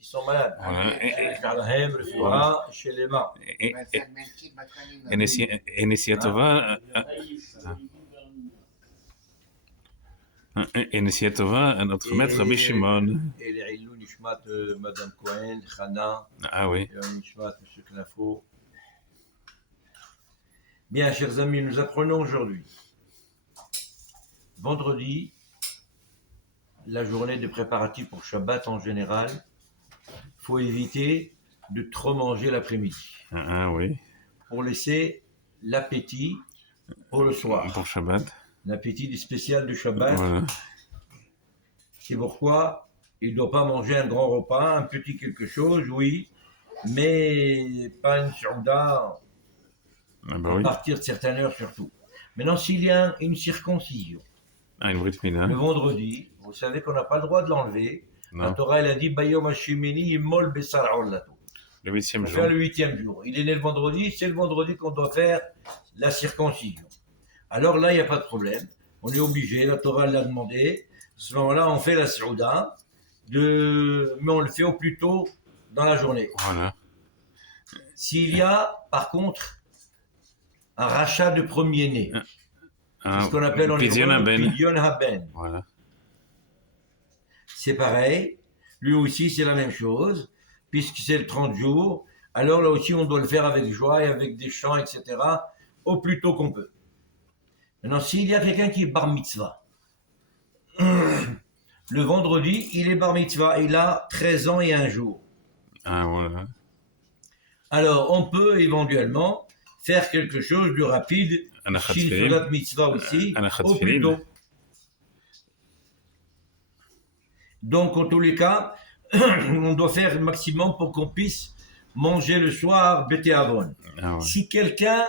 qui sont malades. Karlahem, le Fura, chez les mains. נסיעה טובה, נסיעה טובה, notre maître Rabbi Shimon. Et les Ilou Nishmat, Madame Cohen, Chana, Ah oui. Nishmat, M. Knafo. Bien, chers amis, nous apprenons aujourd'hui, vendredi, la journée de préparatifs pour Shabbat en général. Il faut éviter de trop manger l'après-midi. Ah oui. Pour laisser l'appétit pour le soir. Pour Shabbat. L'appétit spécial de Shabbat. Voilà. C'est pourquoi il ne doit pas manger un grand repas, un petit quelque chose, oui, mais pas une souda à partir de certaines heures surtout. Maintenant, s'il y a une circoncision, une brit mila. Le vendredi, vous savez qu'on n'a pas le droit de l'enlever. La Torah, elle a dit Bayom Hashemini Imol Besar Ollato. Le 8e jour. Faire le 8e jour. Il est né le vendredi, c'est le vendredi qu'on doit faire la circoncision. Alors là, il n'y a pas de problème. On est obligé, la Torah l'a demandé. À ce moment-là, on fait la Souda, mais on le fait au plus tôt dans la journée. Voilà. S'il y a, par contre, un rachat de premier-né, c'est ce qu'on appelle en hébreu Pidyon Haben. Voilà. C'est pareil. Lui aussi, c'est la même chose. Puisque c'est le 30 jours, alors là aussi, on doit le faire avec joie et avec des chants, etc., au plus tôt qu'on peut. Maintenant, s'il y a quelqu'un qui est bar mitzvah, le vendredi, il est bar mitzvah, il a 13 ans et un jour. Ah, voilà. Alors, on peut éventuellement faire quelque chose de rapide, Shinsudat mitzvah aussi, au plus tôt. Donc, en tous les cas, on doit faire le maximum pour qu'on puisse manger le soir Bété Avon. Ah ouais. Si quelqu'un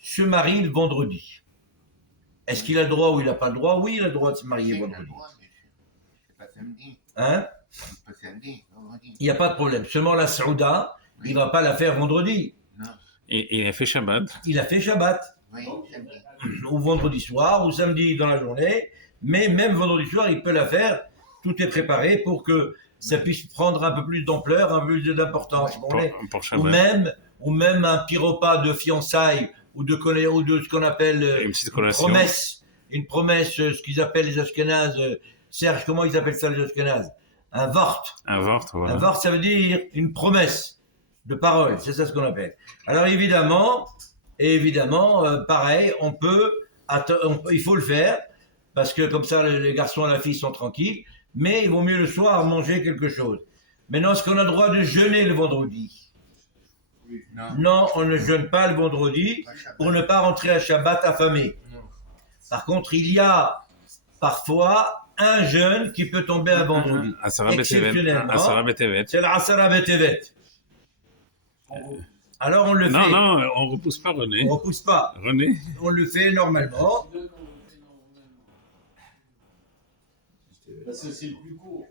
se marie le vendredi, est-ce qu'il a le droit ou il n'a pas le droit? Oui, il a le droit de se marier vendredi. Hein? Il n'y a pas de problème. Seulement la Saouda, il ne va pas la faire vendredi. Et il a fait Shabbat. Il a fait Shabbat. Oui, ou vendredi soir, ou samedi dans la journée. Mais même vendredi soir, il peut la faire. Tout est préparé pour que ça puisse prendre un peu plus d'ampleur, un peu plus d'importance. Pour Ou même un petit repas de fiançailles ou de ce qu'on appelle une promesse, ce qu'ils appellent les Ashkénazes. Serge, comment ils appellent ça les Ashkénazes? Un vort. Voilà. Un vort, ça veut dire une promesse de parole. C'est ça ce qu'on appelle. Alors évidemment, pareil, il faut le faire parce que comme ça, les garçons et la fille sont tranquilles. Mais il vaut mieux le soir manger quelque chose. Maintenant, est-ce qu'on a le droit de jeûner le vendredi? Non, on ne jeûne pas le vendredi pour ne pas rentrer à Shabbat affamé. Par contre, il y a parfois un jeûne qui peut tomber un vendredi. Exceptionnellement, c'est l'Asara Betevet. Alors on le fait. Non, on ne repousse pas René. On ne repousse pas. René. On le fait normalement. Parce que c'est le plus court.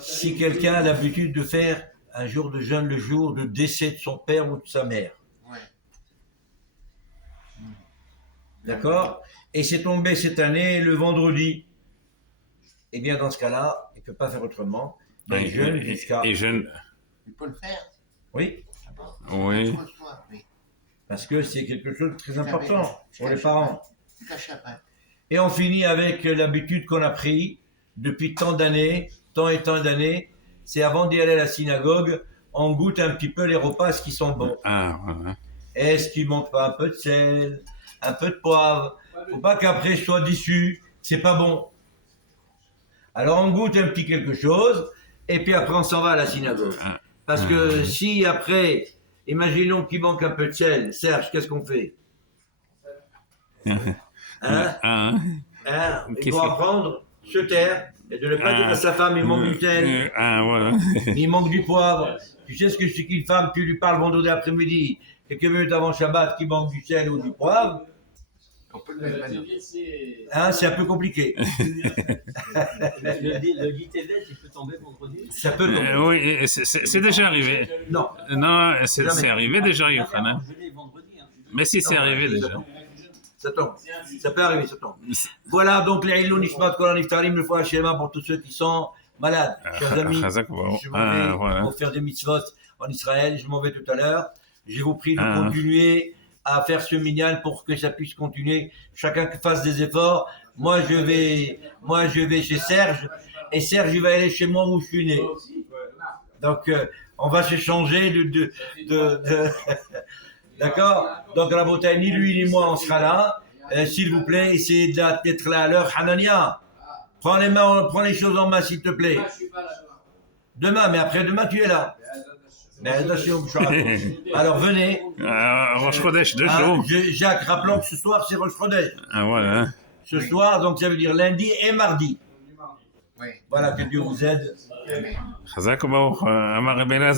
Si quelqu'un a l'habitude de faire un jour de jeûne le jour de décès de son père ou de sa mère. Ouais. D'accord? Et c'est tombé cette année le vendredi. Eh bien, dans ce cas-là, il ne peut pas faire autrement. Il jeûne jusqu'à... Il jeûne. Il peut le faire. Oui. Oui. Parce que c'est quelque chose de très important pour les parents. Shabbat. Et on finit avec l'habitude qu'on a pris depuis tant d'années, tant et tant d'années, c'est avant d'y aller à la synagogue, on goûte un petit peu les repas, ce qui sont bons. Ah, voilà. Est-ce qu'il manque pas un peu de sel, un peu de poivre? Faut pas qu'après je sois déçu, c'est pas bon. Alors on goûte un petit quelque chose, et puis après on s'en va à la synagogue. Parce que si après, imaginons qu'il manque un peu de sel, Serge, qu'est-ce qu'on fait? Il doit apprendre, se taire, et de ne pas dire à sa femme, il manque du sel, voilà. il manque du poivre. Tu sais ce que c'est qu'une femme, tu lui parles vendredi après-midi, quelques minutes avant Shabbat, qu'il manque du sel ou du poivre. On peut le mettre maintenant. C'est un peu compliqué. Le Gitevet, il peut tomber vendredi? Ça peut tomber. Oui, c'est déjà arrivé. Non, c'est arrivé déjà, Yochanan. Mais si, c'est arrivé déjà. Ça tombe. Ça peut arriver, ça tombe. Voilà donc les Ilou Nishmat Kol Niftarim, le fois Shema pour tous ceux qui sont malade. Chers amis, Chazak Baruch. je m'en vais Voilà. pour faire des mitzvot en Israël. Je m'en vais tout à l'heure. Je vous prie de Ah. continuer à faire ce minyan pour que ça puisse continuer. Chacun fasse des efforts. Moi, je vais chez Serge. Et Serge, il va aller chez moi où je suis né. Donc, on va s'échanger D'accord? Donc, Rabotai, ni lui ni moi, on sera là. S'il vous plaît, essayez d'être là à l'heure. Hanania, prends les choses en main, s'il te plaît. Demain, mais après-demain, tu es là. Mais attention, alors venez. Rosh Chodesh, 2 Ah, jours. Jacques, rappelons que ce soir, c'est Rosh Chodesh. Ah, voilà. Ce soir, donc ça veut dire lundi et mardi. Oui. Voilà, que Dieu vous aide. Amen. Chazak Baruch. Amar Rabbi Elazar.